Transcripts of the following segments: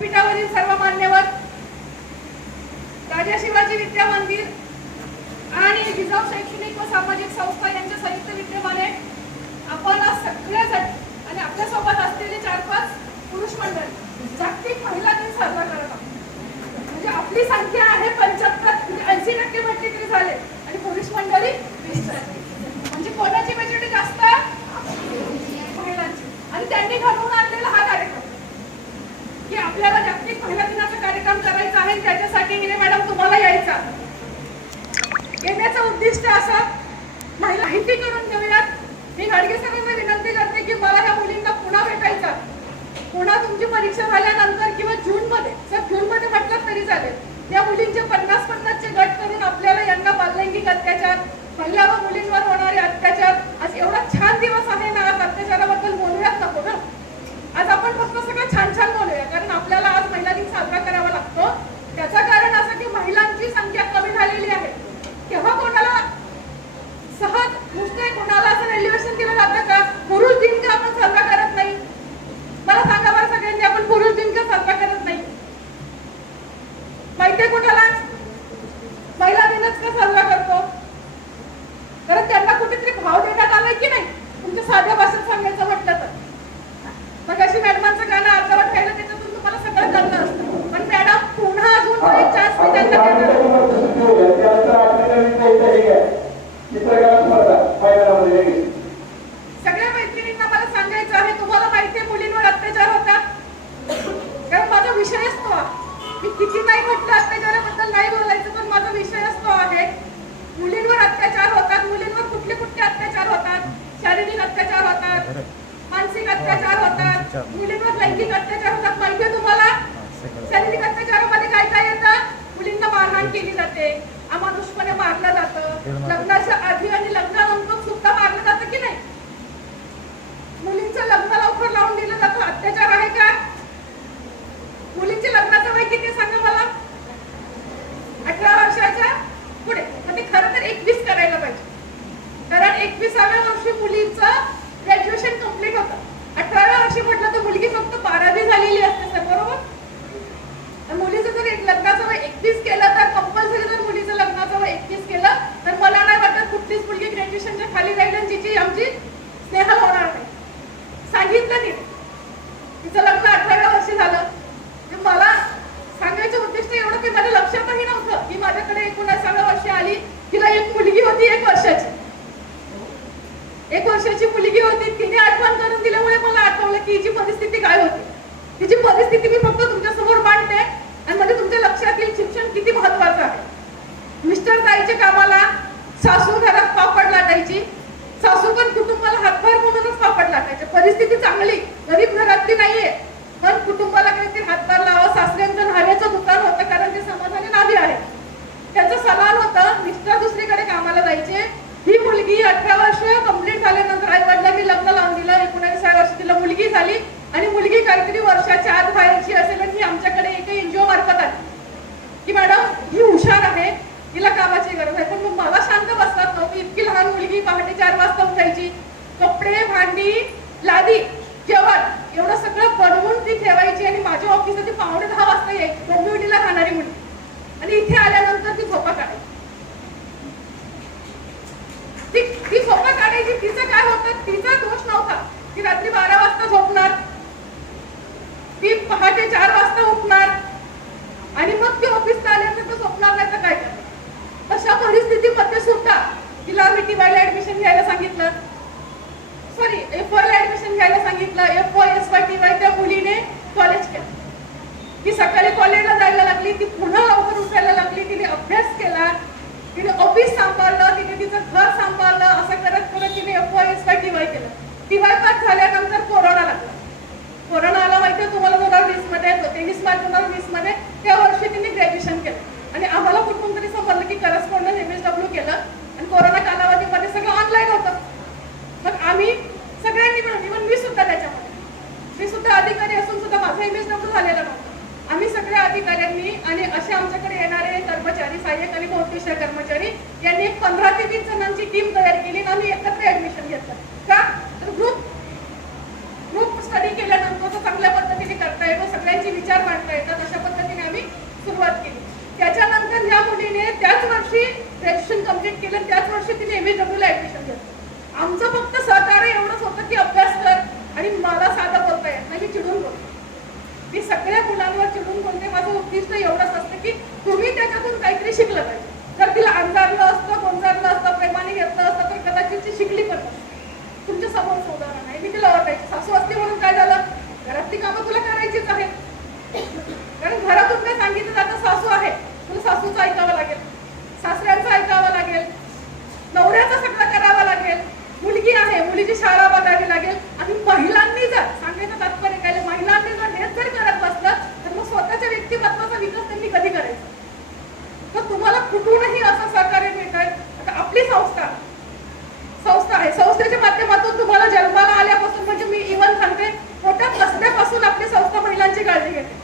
पीठावरील सर्व मान्यवर, राजा शिवाजी विद्या मंदिर आणि जिजाऊ शैक्षणिक व सामाजिक संस्था यांच्या संयुक्त विद्यमाने आपण सगळेजण आणि आपल्या सोबत असलेले 4-5 पुरुष मंडळी जागतिक महिला दिन साजरा करत आहोत. म्हणजे आपली संख्या आहे 75, म्हणजे 80% म्हटले तरी झाले आणि पुरुष मंडळी 20%. म्हणजे कोणाची मेजॉरिटी जास्त? महिलांची. आणि त्यांनी घडवून आणलेला हा कार्यक्रम की आपल्याला जागतिक महिला दिनाचा कार्यक्रम करायचा आहे. त्याच्यासाठी हिरे मॅडम तुम्हाला यायचा. येण्याचं उद्दिष्ट असं महिला माहिती करून देऊयात. मी गाडगे सरांना विनंती करते की मला ह्या मुलींना पुन्हा भेटायचं. पुन्हा तुमची परीक्षा झाल्यानंतर किंवा जूनमध्ये म्हटलं तरी चालेल. त्या मुलींचे 50-50चे गट करून आपल्याला यांना बाललैंगिक अत्याचार, महिला व मुलींवर होणारे अत्याचार, आज एवढा छान दिवस आहे ना, आज अत्याचाराबद्दल बोलूयात नको ना. आज आपण फक्त सगळं छान बोलूया, कारण आपल्याला आज महिला दिन साजरा करावा लागतो. त्याचं कारण असं की महिलांची संख्या कमी झालेली आहे. केव्हा कोणाला सहज नुसते कोणाला असं एलिव्हेशन केलं जातं का पुरुष दिन का आपण साजरा करत नाही? मला सांगा बरं सगळ्यांनी, आपण पुरुष दिन का साजरा करत नाही? माहितीये कोणाला? महिला दिनच का साजरा करतो? कारण त्यांना कुठेतरी भाव देण्यात आलाय की नाही? तुमच्या साध्या भाषेत सांगायचं म्हटलं तर मग अशी मॅडमांचं गाणं अर्धवट राहिलं, त्याच्यातून तुम्हाला सगळं कळलं असतं. पण मॅडम पुन्हा अजून एक चान्स मी त्यांना देणार. सगळ्या मैत्रिणींना मला सांगायचं आहे, तुम्हाला माहिती आहे मुलींवर अत्याचार होतात? कारण माझा विषयच तो आहे. मी किती नाही म्हटलं अत्याचाराबद्दल नाही बोलायचं, पण माझा विषयच तो आहे. मुलींवर अत्याचार होतात. मुलींवर कुठले अत्याचार होतात? शारीरिक अत्याचार होतात, मानसिक अत्याचार होतात, मुलींवर लैंगिक अत्याचार होतात. माहितीये तुम्हाला? शारीरिक अत्याचारामध्ये काय काय येतं? मुलींना मारहाण केली जाते, अमानुषपणे मारलं जातं, लग्नाच्या आधी आणि लग्नानंतर सुद्धा मारलं जातं की नाही? मुलींचं लग्न लवकर लावून दिलं जातं. अत्याचार आहे का? मुलींच्या लग्नाचं वय किती सांगा मला? 18 वर्षाच्या पुढे. मग ते खरं तर 21 करायला पाहिजे, कारण 21व्या वर्षी मुलीचं ग्रॅज्युएशन कंप्लीट होतं. 18व्या वर्षी म्हटलं तर मुलगी फक्त 12वी झालेली असते सर, बरोबर? मुलीचं जर लग्नाचं वय 21 केलं तर कंपल्सरी, जर मुलीचं लग्नाचं वय 21 केलं तर मला नाही वाटत कुठलीच मुलगी ग्रॅज्युएशनच्या खाली जाईल आणि जिची आमची स्नेहल होणार नाही. सांगितलं तिने तिचं लग्न 18व्या वर्षी झालं. मला सांगायचं उद्दिष्ट एवढं की माझ्या लक्षातही नव्हतं की माझ्याकडे 19व्या वर्षी आली. तिला एक मुलगी होती, 1 वर्षाची. 1 वर्षाची मुलगी होती. तिने आठवण करून दिल्यामुळे मला आठवलं की हिची परिस्थिती काय होती. तिची परिस्थिती मी फक्त तुमच्या समोर मांडते आणि म्हणजे तुमच्या लक्षात येईल शिक्षण किती महत्वाचं आहे. मिस्टर जायचे कामाला, सासू घरात पापड लाटायची. सासू पण कुटुंबाला हातभार म्हणूनच पापड लाटायचे. परिस्थिती चांगली, गरीब घरातली नाहीये, पण कुटुंबाला काहीतरी हातभार लावा. सासऱ्यांचं न्हाव्याचं दुकान होतं, कारण ते समाजाने नावी आहे. त्यांचं सलान होतं. मिस्टर दुसरीकडे कामाला जायचे. ही मुलगी 18 वर्ष कंप्लीट झाल्यानंतर आई वडिलांनी लग्न लावून दिलं. 19व्या वर्षी तिला मुलगी झाली आणि मुलगी काहीतरी वर्षाच्या आत बाहेरची असेल आणि आमच्याकडे एक NGO मार्फत आली की मॅडम ही हुशार आहे, तिला कामाची गरज आहे. पण मग मला शांत बसत नव्हती. इतकी लहान मुलगी पहाटे 4 वाजता उठायची, कपडे, भांडी, लादी, जेवण एवढं सगळं बनवून ती ठेवायची आणि माझ्या ऑफिसला ती 9:45 वाजता यायची. डोंबिवलीला राहणारी मुलगी. आणि इथे आल्यानंतर ती झोपा काढायची. ती झोपा काढायची. तिचं काय होतं? तिचा दोष नव्हता. ती रात्री 12 वाजता झोपणार, ती पहाटे 4 वाजता उठणार आणि मग ती ऑफिसला आल्यानंतर झोपणार नाही तर काय करणार? तशा परिस्थितीमध्ये सुद्धा तिला मी TYला ऍडमिशन घ्यायला सांगितलं. सॉरी, FYला ऍडमिशन घ्यायला सांगितलं. FY, SY, TY त्या मुलीने कॉलेज केलं. ती सकाळी कॉलेजला जायला लागली. ती पुन्हा लवकर उठायला लागली. तिने अभ्यास केला, तिने ऑफिस सांभाळलं, तिने तिचं घर सांभाळलं. असं करत करत तिने FY, SY, TY केलं. TY पास झाल्यानंतर कोरोना लागला. कोरोना आला माहितीये तुम्हाला 2020 मध्ये, 23 मार्च 2020 मध्ये. त्या वर्षी तिने ग्रॅज्युएशन केलं आणि आम्हाला कुठून तरी समजलं की करस्पॉन्डन्स MSW केलं आणि कोरोना कालावधीमध्ये सगळं ऑनलाईन होतं. मग आम्ही सगळ्यांनी मिळून, इव्हन मी सुद्धा त्याच्यामध्ये, मी सुद्धा अधिकारी असून सुद्धा माझा MSW झालेला नव्हता. आम्ही सगळ्या अधिकाऱ्यांनी आणि असे आमच्याकडे येणारे कर्मचारी, सहाय्यक आणि बहुउद्देशीय कर्मचारी यांनी एक 15 ते 20 जणांची टीम तयार केली आणि आम्ही एकत्र ऍडमिशन घेतलं. का तर ग्रुप स्टडी केल्यानंतर चांगल्या पद्धतीने करता येतो, सगळ्यांचे विचार मांडता सगळ्या मुलांवर चिडून बोलते. माझं उद्दिष्ट एवढंच असतं की तुम्ही त्याच्यातून काहीतरी शिकलं पाहिजे. जर तिला अंधारलं असतं, गोंजारलं असतं, प्रेमाने घेतलं असतं तर कदाचित ती शिकली पण नसती. तुमच्या समोर उदाहरण आहे. मी तिला ओरडायची, सासू असते म्हणून काय झालं, घरातली कामं तुला करायचीच आहेत. कारण घरातून काय सांगितलं जातं, सासू आहे तुला सासूचं ऐकावं लागेल, सासऱ्यांचं ऐकावं लागेल, नवऱ्याचं सगळं करावं लागेल. मुलगी आहे, मुलीची शाळा बघावी लागेल. आणि महिलांनी जर सांगायचं तात्पर्य काय, महिलांनी जर हेच जर करत बसलं तर मग स्वतःच्या व्यक्तिमत्वाचा विकास त्यांनी कधी करायचा. तर तुम्हाला कुठूनही असं सहकार्य मिळतंय. आता आपली संस्था आहे, संस्थेच्या माध्यमातून तुम्हाला जन्माला आल्यापासून म्हणजे मी इव्हन सांगते पोटात नसल्यापासून आपली संस्था महिलांची काळजी घेते.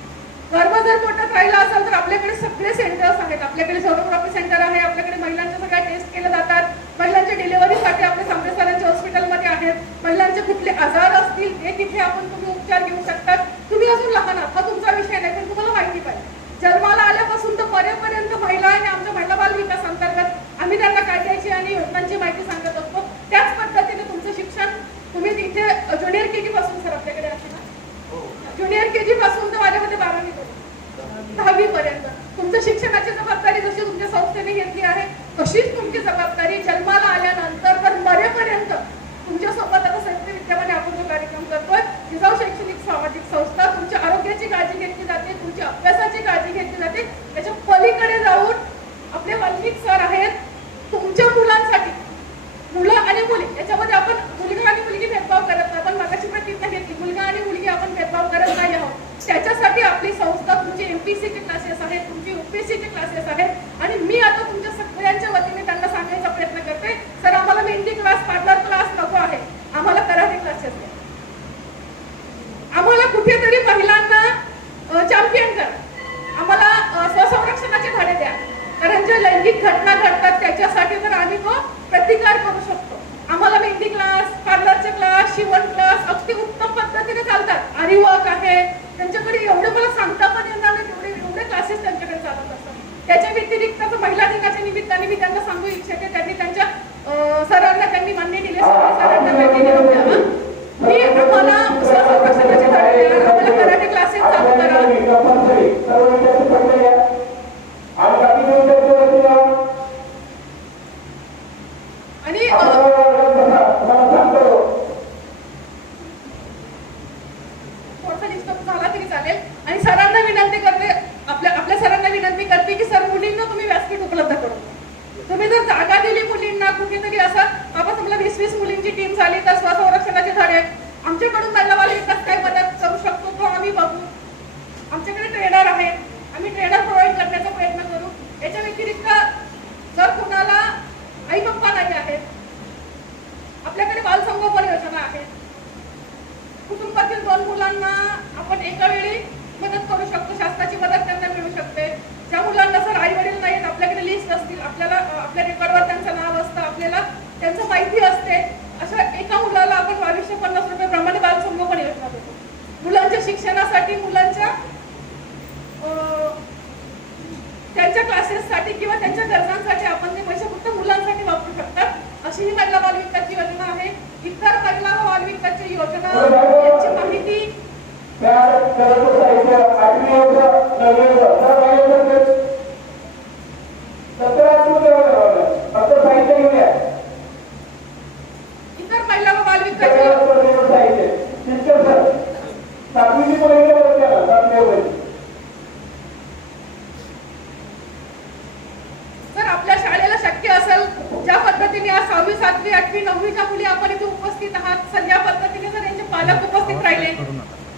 गर्भ जर पोटात राहिला असेल तर आपल्याकडे सगळे सेंटर्स आहेत. आपल्याकडे सोनोग्राफी सेंटर आहे, आपल्याकडे महिलांच्या सगळ्या टेस्ट केल्या जातात. महिलांच्या डिलिव्हरीसाठी आपले सांबरे सरांच्या हॉस्पिटलमध्ये आहेत. महिलांचे कुठले आजार असतील ते तिथे तुम्ही उपचार घेऊ शकतात. तुम्ही अजून लहान आहात, हा तुमचा विषय नाही, पण तुम्हाला माहिती पाहिजे जन्माला आल्यापासून तर मरेपर्यंत महिला आणि आमच्या महिला बाल विकास अंतर्गत आम्ही त्यांना कायद्याची आणि योजनांची माहिती सांगत असतो. त्याच पद्धतीने तुमचं शिक्षण तुम्ही तिथे ज्युनियर केजी पासून सर आपल्याकडे असते ना, ज्युनियर केजी पासून तर माझ्यामध्ये 12वी पर्यंत 10वी पर्यंत तुमच्या शिक्षणाची जबाबदारी जशी तुमच्या संस्थेने घेतली आहे तशीच तुमची जबाबदारी जन्माला आल्यानंतर तर मरेपर्यंत तुमच्यासोबत. आता संयुक्त विद्यामध्ये आपण जो कार्यक्रम करतोय जिजाऊ शैक्षणिक सामाजिक संस्था तुमच्या आरोग्याची काळजी घेतली जाते, तुमच्या अभ्यासाची काळजी घेतली जाते. त्याच्या पलीकडे जाऊन आपले वाल्मिक सर आहेत तुमच्या मुलांसाठी. मुलं आणि मुली याच्यामध्ये आपण मुलगा आणि मुलगी भेदभाव करत नाही. आपण मागाशी प्रतिज्ञा घेतली, मुलगा आणि मुलगी आपण भेदभाव करत नाही आहोत. त्याच्यासाठी आपली संस्था तुमचे MPSCचे क्लासेस आहेत, तुमचे UPSCचे क्लासेस आहेत. आणि मी आता तुमच्या सगळ्यांच्या वतीने त्यांना सांगायचा प्रयत्न करते, सर आम्हाला मेहंदी क्लास, पार्लर क्लास नको आहे, आम्हाला कराटे क्लासेस द्या. आम्हाला कुठेतरी महिलांना चॅम्पियन करा, आम्हाला स्वसंरक्षणाचे धडे द्या. कारण जे लैंगिक घटना घडतात त्याच्यासाठी तर आम्ही तो प्रतिकार करू शकतो. आम्हाला मेहंदी क्लास, पार्लरचे क्लास, शिवण क्लास अगदी उत्तम पद्धतीने चालतात. आरिवर्क आहे त्यांच्याकडे, एवढे मला सांगता पण येणार नाही एवढे क्लासेस त्यांच्याकडे चालत असतात. त्याच्या व्यतिरिक्त महिला दिनाच्या निमित्ताने मी त्यांना सांगू इच्छिते, त्यांनी त्यांच्या सरांना त्यांनी मान्य दिले, सरांना भेटी देऊन द्यावा की आम्हाला स्वसंरक्षणाचे धडे द्या, आम्हाला कराटे क्लासेस चालू करा. आणि थोडासा डिस्टर्ब झाला तरी चालेल. आणि सरांना विनंती करते, आपल्या सरांना विनंती करते की सर मुलींना तुम्ही व्यासपीठ उपलब्ध करून द्या. तुम्ही जर जागा दिली मुलींना कुठेतरी असं बाबा तुम्हाला 20-20 मुलींची टीम झाली तर स्वसंरक्षणाचे धडे आमच्याकडून महिला बाल विकास काय मदत करू शकतो तो आम्ही बघू. आमच्याकडे ट्रेनर आहेत, आम्ही ट्रेनर प्रोव्हाइड करण्याचा प्रयत्न करू. याच्या व्यतिरिक्त जर कुणाला आई पप्पा नाही आहेत, आपल्याकडे बालसंगोपन योजना आहे. कुटुंबातील 2 मुलांना आपण एका वेळी मदत करू शकतो, शासनाची मदत त्यांना मिळू शकते. ज्या मुलांना सर आई वडील नाहीत, आपल्याकडे लिस्ट असतील, आपल्याला आपल्या रेकॉर्डवर त्यांचं नाव असतं, आपल्याला त्यांचं माहिती असते, अशा एका मुलाला आपण 2250 रुपये प्रमाणे बालसंगोपन योजना देतो. मुलांच्या शिक्षणासाठी, मुलांच्या त्यांच्या क्लासेससाठी किंवा त्यांच्या गरजांसाठी आपण ते पैसे फक्त मुलांसाठी वापरू शकतात. अशी ही महिला बाल विकासची योजना आहे. इतर महिला व बाल विकासची योजना यांची माहिती इतर महिला व बाल विकासची जर आपल्या शाळेला शक्य असेल, ज्या पद्धतीने आज 6वी, 7वी, 8वी, 9वीच्या मुली आपण इथे उपस्थित आहात, सध्या पद्धतीने जर यांचे पालक उपस्थित राहिले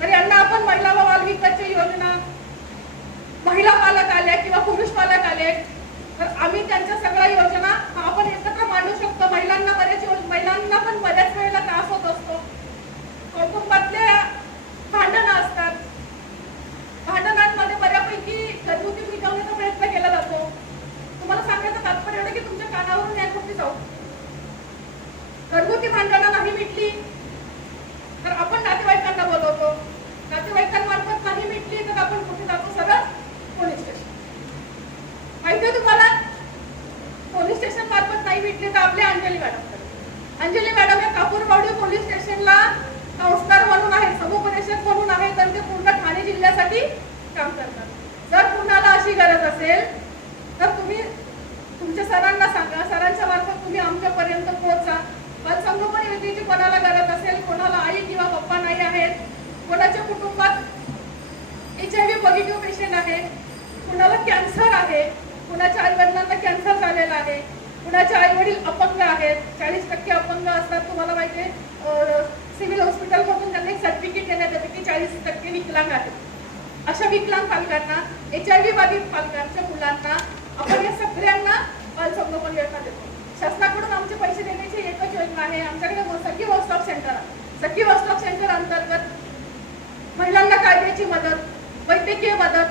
तर यांना आपण महिला व बाल विकासची योजना, महिला पालक आल्या किंवा पुरुष पालक आले तर आम्ही त्यांच्या सगळ्या योजना आपण एकत्र मांडू शकतो. महिलांना पण बऱ्याच वेळेला त्रास होत असतो, कुटुंबातले भांडणं असतात, भांडणांमध्ये बऱ्यापैकी घरगुती मिटवण्याचा प्रयत्न केला जातो. तुम्हाला सांगायचं तात्पर्य एवढं की तुमच्या कानावरून या गोष्टी जाऊ, घरगुती भांडणं नाही मिटली तर आपण नातेवाईकांना बोलवतो, नातेवाईकांमार्फत नाही मिटली तर आपण कुठे जातो, सरळ पोलीस स्टेशन. माहिती आहे तुम्हाला, पोलीस स्टेशन मार्फत नाही मिटली तर आपल्या अंजली मॅडम या कापूरवाडी पोलीस स्टेशनला संस्कार म्हणून आहेत, समुपदेशक म्हणून आहेत, तर ते पूर्ण ठाणे जिल्ह्यात जिल्ह्यासाठी काम करतात. जर कुणाला अशी गरज असेल तर तुम्ही तुमच्या सरांना सांगा, सरांच्या मार्फत तुम्ही आमच्यापर्यंत पोहोचा. बालसंगोपन योजनेची कोणाला गरज असेल, कोणाला आई किंवा पप्पा नाही आहेत, कोणाच्या कुटुंबात HIV पॉझिटिव्ह पेशंट आहे, कुणाला कॅन्सर आहे, कुणाच्या आई वडिलांना कॅन्सर झालेला आहे, कुणाचे आई वडील अपंग आहेत, 40% अपंग असतात. तुम्हाला माहिती आहे सिव्हिल हॉस्पिटलमधून त्यांना एक सर्टिफिकेट देण्यात येते की 40% विकलांग आहेत. अशा विकलांग पालकांना, HIV बाधित पालकांच्या मुलांना आपण या सगळ्यांना बालसंगोपन योजना देतो. शासनाकडून आमचे पैसे देण्याची एकच योजना आहे. आमच्याकडे सखी वन स्टॉप सेंटर आहे. सखी वन स्टॉप सेंटर अंतर्गत महिलांना कायद्याची मदत, वैद्यकीय मदत,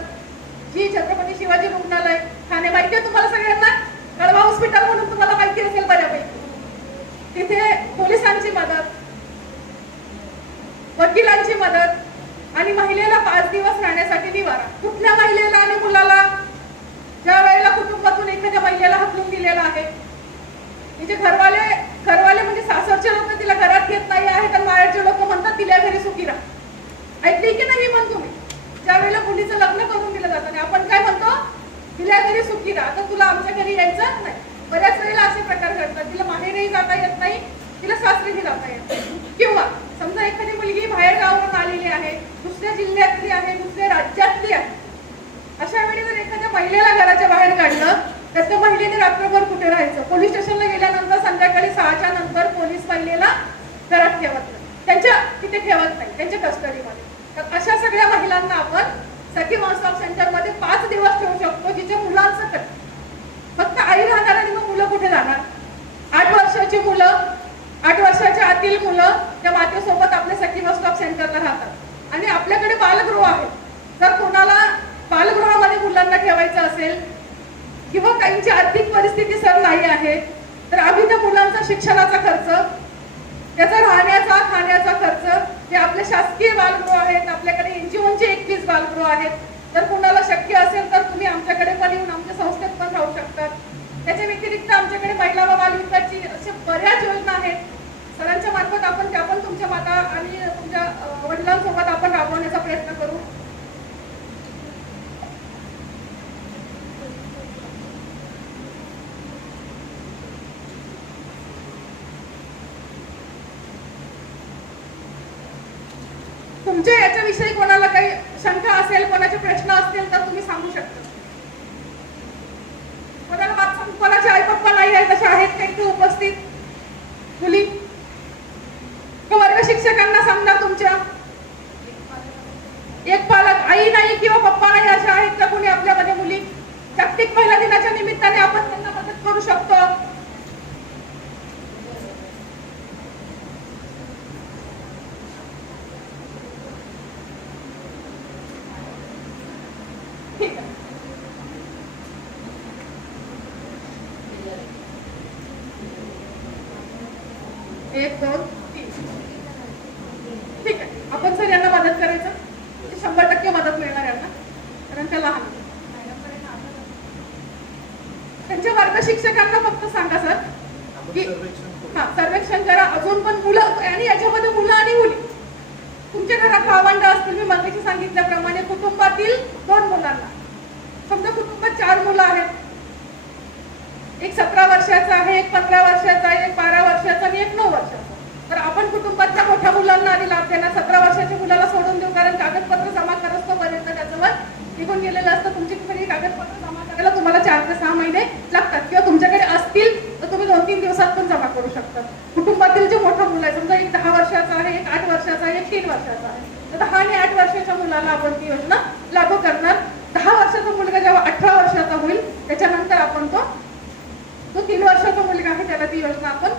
जी छत्रपती शिवाजी रुग्णालय ठाणे माहिती आहे तुम्हाला सगळ्यांना, कळवा हॉस्पिटल म्हणून तुम्हाला माहिती असेल बऱ्यापैकी, तिथे पोलिसांची मदत, वकिलांची मदत आणि महिलेला 5 दिवस राहण्यासाठी निवारा. कुठल्या महिलेला आणि मुलाला ज्या वेळेला कुटुंबातून एखाद्या महिलेला हकलून दिलेला आहे, तिचे घरवाले म्हणजे सासरचे लोक तिला घरात घेत नाही आहेत आणि माहेरचे लोक म्हणतात तिला घरी सुखी राहा. ऐकली की नाही म्हणतो मी? ज्या वेळेला मुलीचं लग्न करून दिलं जातं आपण काय म्हणतो, तिला घरी सुखी राहा, तर तुला आमच्या घरी यायचं नाही. बऱ्याच वेळेला असे प्रकार घडतात, तिला माहेरही जाता येत नाही, तिला सासरीही जाता येत नाही. किंवा समजा एखादी मुलगी बाहेर गावावरून आलेली आहे, दुसऱ्या जिल्ह्यातली आहे, दुसऱ्या राज्यातली आहे, अशा वेळी जर एखाद्या महिलेला घराच्या बाहेर काढलं तर त्या महिलेने रात्रभर कुठे राहायचं? पोलीस स्टेशनला गेल्यानंतर संध्याकाळी 6च्या नंतर पोलीस महिलेला घरात ठेवत नाही, तिथे ठेवत नाही, त्यांच्या कस्टडीमध्ये. तर अशा सगळ्या महिलांना आपण सखी वन स्टॉप सेंटरमध्ये 5 दिवस ठेवू शकतो, जिच्या मुलांचं फक्त आई राहणार आणि मग मुलं कुठे जाणार? 8 वर्षाची मुलं, 8 वर्षाच्या आतील मुलं त्या मातेसोबत आपल्या सखी वन स्टॉप सेंटरला राहतात. आणि आपल्याकडे बालगृह आहे. जर कोणाला बालगृहामध्ये मुलांना ठेवायचं असेल किंवा काहींची आर्थिक परिस्थिती सर नाही आहे, तर आम्ही त्या मुलांचा शिक्षणाचा खर्च, त्याचा राहण्याचा खाण्याचा खर्च, हे आपले शासकीय बालगृह आहेत, आपल्याकडे NGOचे 21 बालगृह आहेत. जर कुणाला शक्य असेल तर तुम्ही आमच्याकडे पण येऊन आमच्या संस्थेत पण राहू शकतात. त्याच्या व्यतिरिक्त आमच्याकडे महिला व बाल विकासची अशा बऱ्याच योजना आहेत. सरांच्या मार्फत आपण त्या पण तुमच्या माता आणि तुमच्या वडिलांसोबत आपण राबवण्याचा प्रयत्न करू. तुमच्या याच्याविषयी कोणाला काही शंका असेल, कोणाचे प्रश्न असतील तर तुम्ही सांगू शकता. कोणाचे आई पप्पा नाही आहेत अशा आहेत का इथे उपस्थित मुली? वर्ग शिक्षकांना सांगणार तुमच्या एक पालक आई नाही किंवा पप्पा नाही अशा आहेत का कोणी आपल्यामध्ये मुली? जागतिक महिला दिनाच्या निमित्ताने आपण त्यांना मदत करू शकतो. एक 2 3 ठीक आहे. आपण सर यांना मदत करायचं, 100% मदत मिळणार यांना, कारण त्या लहान. त्यांच्या वर्ग शिक्षकांना फक्त सांगा सर की सर्वेक्षण करा. अजून पण मुलं, आणि याच्यामध्ये मुलं आणि मुली, तुमच्या घरात भावंड असतील, मी मगाशी सांगितल्याप्रमाणे कुटुंबातील 2 मुलांना, समजा कुटुंबात 4 मुलं आहेत, एक 17 वर्षाचा आहे, एक 15 वर्षाचा आहे, एक 12 वर्षाचा आणि एक 9 वर्षाचा. तर आपण कुटुंबातल्या मोठ्या मुलांना आधी लाभ देणार. 17 वर्षाच्या मुलाला सोडून देऊ, कारण कागदपत्र जमा करतोपर्यंत त्याच्यावर निघून गेलेलं असतं. तुमची सगळी कागदपत्र जमा करायला तुम्हाला 4 ते 6 महिने लागतात, किंवा तुमच्याकडे असतील तर तुम्ही 2-3 दिवसात पण जमा करू शकता. कुटुंबातील जे मोठं मुलं आहे, समजा एक 10 वर्षाचा आहे, एक 8 वर्षाचा आहे, एक 3 वर्षाचा आहे, तर 10 आणि 8 वर्षाच्या मुलाला आपण ती योजना लागू करणार. 10 वर्षाचा मुलगा जेव्हा 18 वर्षाचा होईल त्याच्यानंतर आपण तो 3 वर्षाचा मुलगा आहे त्याला ती योजना आपण